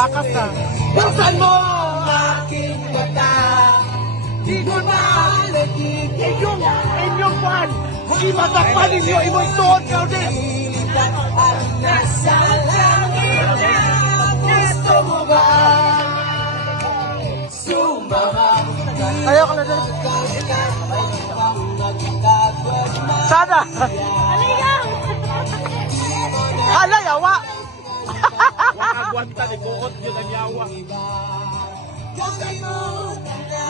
wakas na. Buksan mo ang aking mata. Di ko na Inyong pan! Kung imatakpan ninyo, imong suot ka din! ang nasa langit. Gusto mo ba sumama? Ayaw ka na din. Sana! Hala, yawa! Agwanta ni buot yun ang yawa.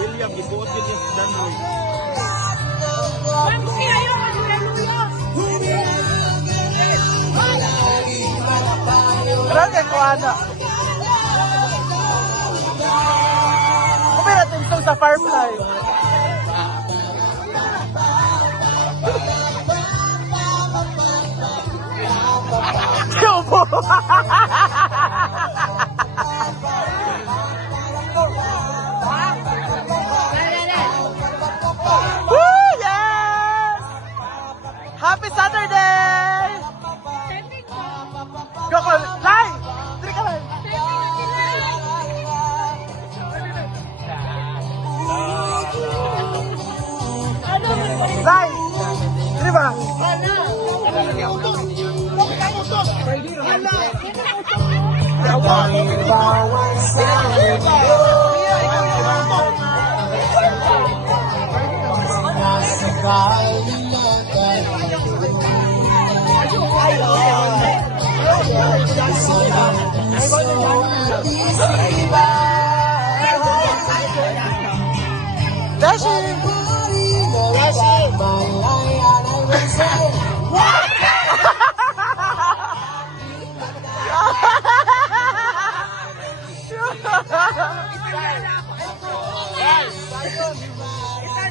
William, ibuot yun yung Danoy. Rangay ko, ana. Kung natin ito sa Firefly. Yubo! Woo! Yes! Happy Saturday! Go ko! Lai! Tiri ka lang! Lai! Tiri ba? Bawal sa nasa kalingatan. Dashi!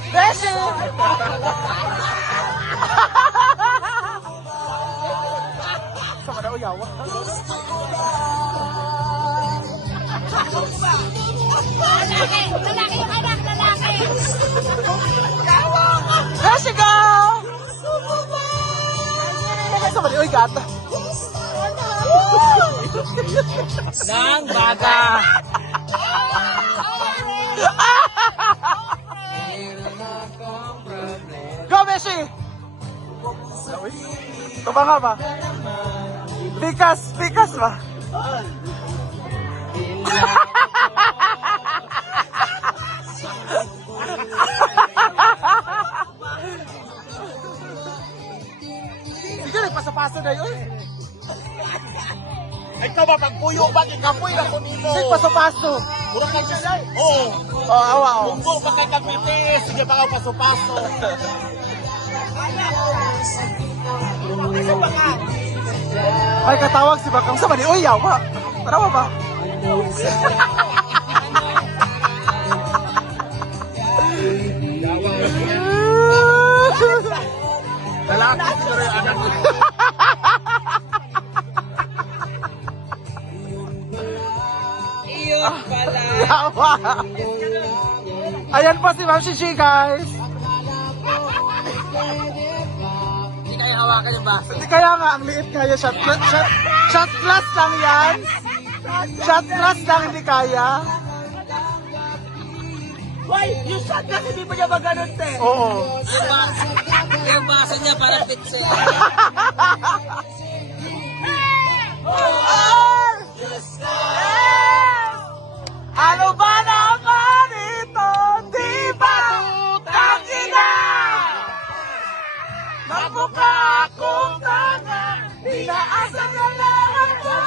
Dashi! Sama na uyawa. Lalaki yung anak, lalaki. Dashi go! Sama na uy gata. Nang baga! Go, Beshi! Tuba nga ba? Pikas ba? Hindi ka nagpasapaso na yun. Ikaw ba pagpuyo ba? Ikapoy na ko nimo. Nagpasapaso. Murang kay Jay. Oo. Oh, awa, oh. Munggo pa kay kapitis. Sige ba ka paso-paso. Ay, katawag si Bakang sa mani. Uy, yawa. Tarawa ba? Lalaki siguro yung anak. Iyon pala. Yawa. Ayan po si Ma'am Shishi, guys. Hindi kayo hawakan yung baso. Hindi kaya nga, ang liit kaya. Shot glass lang yan. Shot glass lang, hindi kaya. Hoy, yung shot na hindi pa niya maganon, te. Oo. Yung baso niya parang pitse. Ano ba naman ito? Di ba? Tangina! Magmukha akong tanga. Inaasa na lang ako.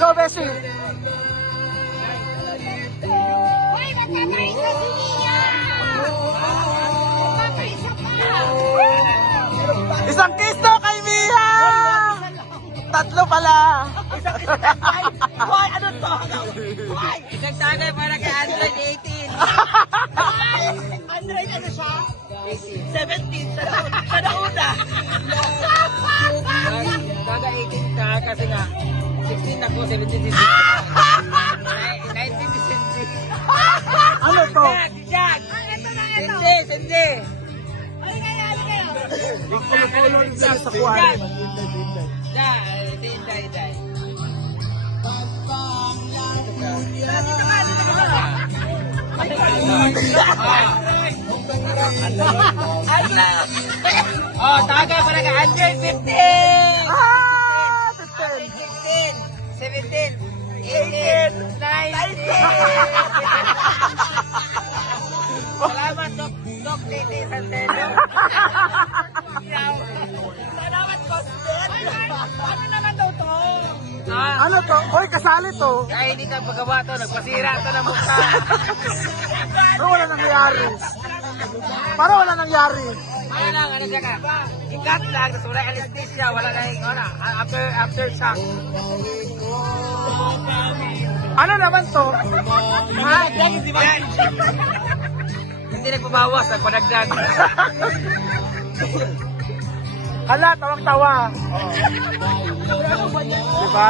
Go, Beshi! Hoy, magkakaisa si Nia! Magkakaisa pa! Isang kisto kay Mia! Tatlo pala! Hoy, ano to? Hoy! Isang tagay para kay Android 18. Android ano siya? 17. Sa nauna. Kada 18 ka kasi nga 16 ako, 17 si 19 si Ano to? Jack! Sindi! sa kuwan. Oh, taga para ka 115. Ah! 15. 16, 17, 18, 19. Salamat, Dok Titi Santeno. Salamat, Costet. Ano naman daw to? Ano to? Hoy, kasali to. Kaya hindi ka paggawa to, nagpasira to ng mukha. Pero wala nangyari. Para wala nangyari. Ano lang, ano siya ka? Ikat lang, tapos wala anesthesia, wala na yung after shock. Ano naman to? Ha? Hindi nagpabawas, nagpadagdag. Hala, tawang-tawa. Diba?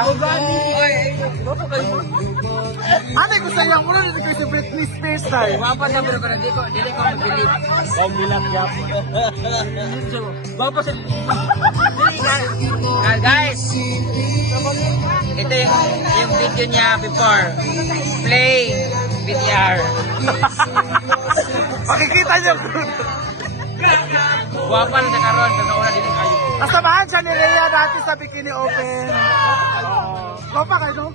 Ano yung gusto niya? Muna nito kayo si Britney Spears tayo. Wapa na bro, pero di ko mabilib. Wapa sa... Guys, ito yung video niya before. Play VTR. Makikita niyo. Wapa na siya karon, kasi una din kayo. Kasamahan siya ni Rhea dati sa Bikini Open. Go pa kayo, no?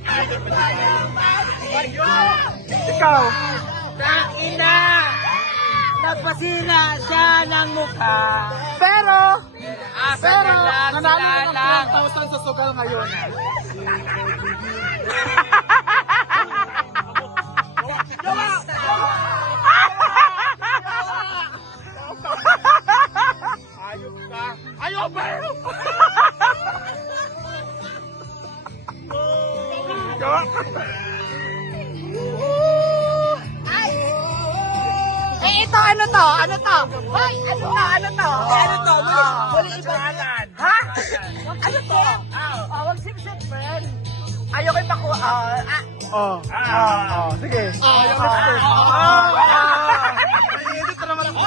Ikaw. Ina! Nagpasina siya ng mukha. Pero, Pero, nanalo na ng 4,000 sa sugal ngayon. Ayos ka. Ayaw ba? Eh, ito, ano to? Ano to? Hoy, ano to? Ano to? Ano to? Wala ibahan. Ha? Ano to? Oh, wag sip-sip, friend. Ayoko yung pakuha. Sige. Edit na naman ako.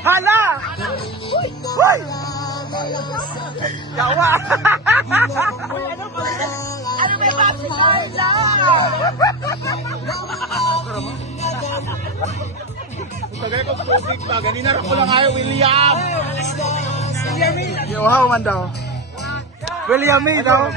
Hala! Hoy! Yawa! Ano ba yung Maxi Carla? Tagay ko tubig ba? Ganina ko lang ayaw, William. Yo, how man daw? William May daw?